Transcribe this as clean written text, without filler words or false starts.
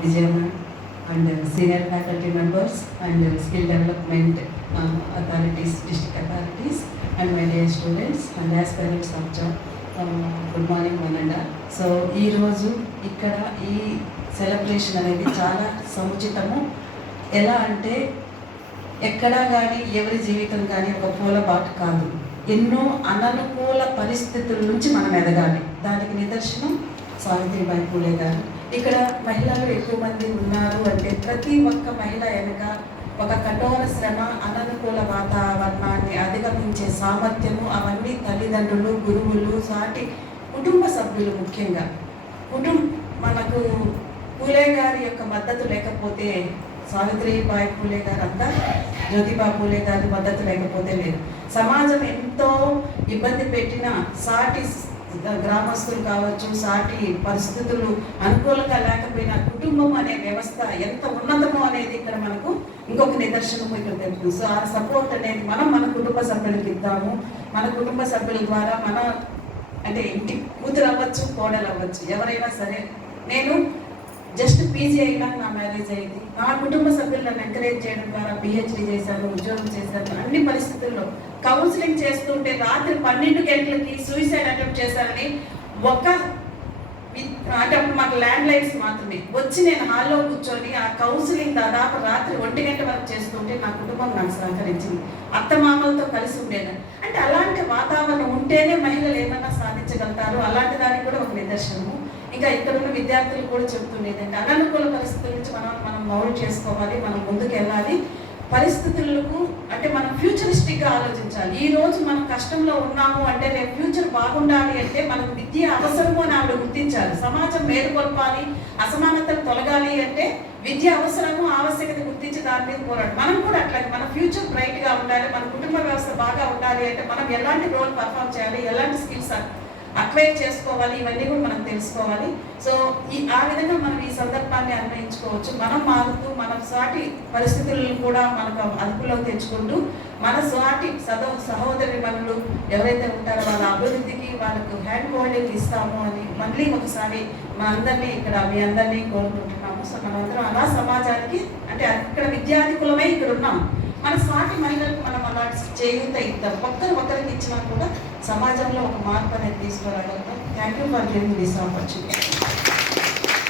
Vijayana and senior faculty members and skill development authorities, district authorities, and my dear students and aspirants of job. Good morning వనండా. So ఈరోజు ఇక్కడ ఈ celebration అనేది చాలా సముచితము. ఎలా అంటే ఎక్కడా కానీ ఎవరి జీవితం కానీ ఒక పూలబాట కాదు. ఎన్నో అననుకూల పరిస్థితుల నుంచి మనం ఎదగాలి. దానికి నిదర్శనం సావిత్రిబాయి పూలే గారు. ఇక్కడ మహిళలు ఎక్కువ మంది ఉన్నారు అంటే ప్రతి ఒక్క మహిళ వెనుక ఒక కఠోర శ్రమ, అననుకూల వాతావరణాన్ని అధిగమించే సామర్థ్యము, అవన్నీ తల్లిదండ్రులు, గురువులు, సాటి కుటుంబ సభ్యులు. ముఖ్యంగా మనకు పూలే గారి యొక్క మద్దతు లేకపోతే, సావిత్రిబాయి పూలే గారు అంతా జ్యోతిబా పూలే గారి మద్దతు లేకపోతే లేదు. సమాజం ఎంతో ఇబ్బంది పెట్టిన సాటి గ్రామస్తులు కావచ్చు, సాటి పరిస్థితులు అనుకూలంగా లేకపోయినా కుటుంబం అనే వ్యవస్థ ఎంత ఉన్నతమో అనేది ఇక్కడ మనకు ఇంకొక నిదర్శనము ఇక్కడ తెలుస్తుంది. సో ఆ సపోర్ట్ అనేది మన కుటుంబ సభ్యులకు ఇద్దాము. మన కుటుంబ సభ్యుల ద్వారా మన అంటే ఇంటి కూతురు అవ్వచ్చు, కోడలు అవ్వచ్చు, ఎవరైనా సరే. నేను జస్ట్ పీజీ అయినా నా మ్యారేజ్ అయింది. నా కుటుంబ సభ్యులు నన్ను ఎంకరేజ్ చేయడం ద్వారా పిహెచ్డీ చేశాను, ఉద్యోగం చేశాను. అన్ని పరిస్థితుల్లో కౌన్సిలింగ్ చేస్తుంటే రాత్రి 12 గంటలకి సూసైడ్ అటెంప్ట్ చేశారని అంటే అప్పుడు మాకు ల్యాండ్ లైన్స్ మాత్రమే వచ్చి నేను హాల్లో కూర్చొని ఆ కౌన్సిలింగ్ దాదాపు రాత్రి 1 గంట వరకు చేస్తుంటే నా కుటుంబం నాకు సహకరించింది. అత్తమామలతో కలిసి ఉండేది. అంటే అలాంటి వాతావరణం ఉంటేనే మహిళలు ఏమైనా సాధించగలుగుతారు. అలాంటి దానికి కూడా ఒక నిదర్శనము. ఇంకా ఇక్కడ ఉన్న విద్యార్థులు కూడా చెప్తుండేదంటే అననుకూల పరిస్థితుల నుంచి మనం మౌల్డ్ చేసుకోవాలి, మనం ముందుకు వెళ్ళాలి. పరిస్థితులకు అంటే మనం ఫ్యూచరిస్టిక్గా ఆలోచించాలి. ఈ రోజు మనం కష్టంలో ఉన్నాము అంటే రేపు ఫ్యూచర్ బాగుండాలి అంటే మనకు విద్య అవసరము అని ఆవిడ గుర్తించాలి. సమాజం మేలుకొల్పాలి, అసమానతలు తొలగాలి అంటే విద్య అవసరము, ఆవశ్యకత గుర్తించి దాని మీద పోరాడు. మనం కూడా అట్లాగే మన ఫ్యూచర్ బ్రైట్గా ఉండాలి, మన కుటుంబ వ్యవస్థ బాగా ఉండాలి అంటే మనం ఎలాంటి రోల్ పర్ఫామ్ చేయాలి, ఎలాంటి స్కిల్స్ అక్వైర్ చేసుకోవాలి, ఇవన్నీ కూడా మనం తెలుసుకోవాలి. సో ఆ విధంగా మనం ఈ సందర్భాన్ని అన్వయించుకోవచ్చు. మనం మారుతూ మన సాటి పరిస్థితులను కూడా మనకు అదుపులోకి తెచ్చుకుంటూ మన సాటి సహోదరి మనులు ఎవరైతే ఉంటారో వాళ్ళ అభివృద్ధికి వాళ్ళకు హ్యాండ్ హోల్డింగ్ ఇస్తాము అని మళ్ళీ ఒకసారి మనందరినీ ఇక్కడ మీ అందరినీ కోరుకుంటున్నాము. సో మనందరం అలా సమాజానికి అంటే ఇక్కడ విద్యార్థికులమై ఇక్కడ ఉన్నాం. మన సాటి మహిళలకు మనం అలాంటి చేయూత ఇద్దాం. ఒకరికి ఇచ్చినా కూడా సమాజంలో ఒక మార్పు అనేది తీసుకురాగలుగుతాం. Thank you for giving this opportunity.